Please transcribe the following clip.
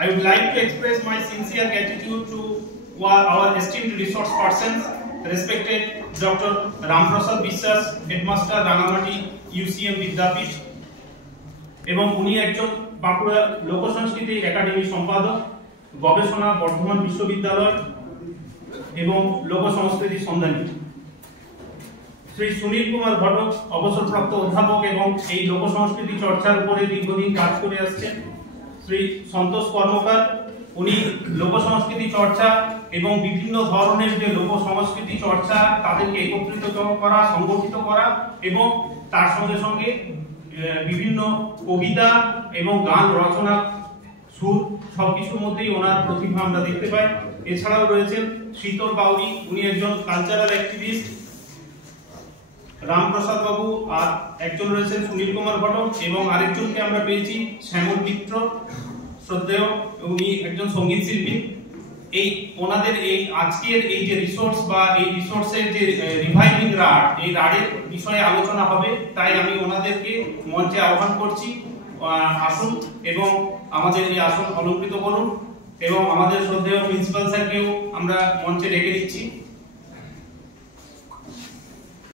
I would like to express my sincere gratitude to our esteemed resource persons, respected Dr. Ramprasad Biswas, Headmaster Rangamati UCM Vidyapith, এবং উনি একজন বাঁকুড়া লোকসংস্কৃতি একাডেমির সম্পাদক, গবেষণা বর্ধমান বিশ্ববিদ্যালয় এবং লোকসংস্কৃতি সন্ধানী। শ্রী সুনীল কুমার ঘটক অবসরপ্রাপ্ত অধ্যাপক এবং এই লোকসংস্কৃতি চর্চার উপরে দীর্ঘদিন কাজ করে আসছেন। শ্রী সন্তোষ কর্মকার, উনি লোকসংস্কৃতি চর্চা এবং বিভিন্ন ধরনের যে লোকসংস্কৃতি চর্চা তাদেরকে একত্রিত করা, সংগঠিত করা এবং তার সঙ্গে সঙ্গে বিভিন্ন কবিতা এবং গান রচনা, সুর সবকিছুর মধ্যেই ওনার প্রতিভা আমরা দেখতে পাই। এছাড়াও রয়েছেন শীতল বাউরি, উনি একজন কালচারাল অ্যাক্টিভিস্ট। রামপ্রসাদ বাবু আর একজন রয়েছেন সুনীল কুমার ঘটক এবং আরেকজনকে আমরা পেয়েছি শ্যামল মিত্র শ্রদ্ধেয়, উনি একজন সঙ্গীত শিল্পী। এই ওনাদের এই আজকের এই যে রিসোর্স বা এই রিসোর্সের যে রিভাইভিং রাড, এই রাডের বিষয়ে আলোচনা হবে, তাই আমি ওনাদেরকে মঞ্চে আহ্বান করছি, আসুন এবং আমাদের এই আসন অলঙ্কৃত করুন এবং আমাদের শ্রদ্ধেয় প্রিন্সিপাল স্যারকেও আমরা মঞ্চে ডেকে নিচ্ছি।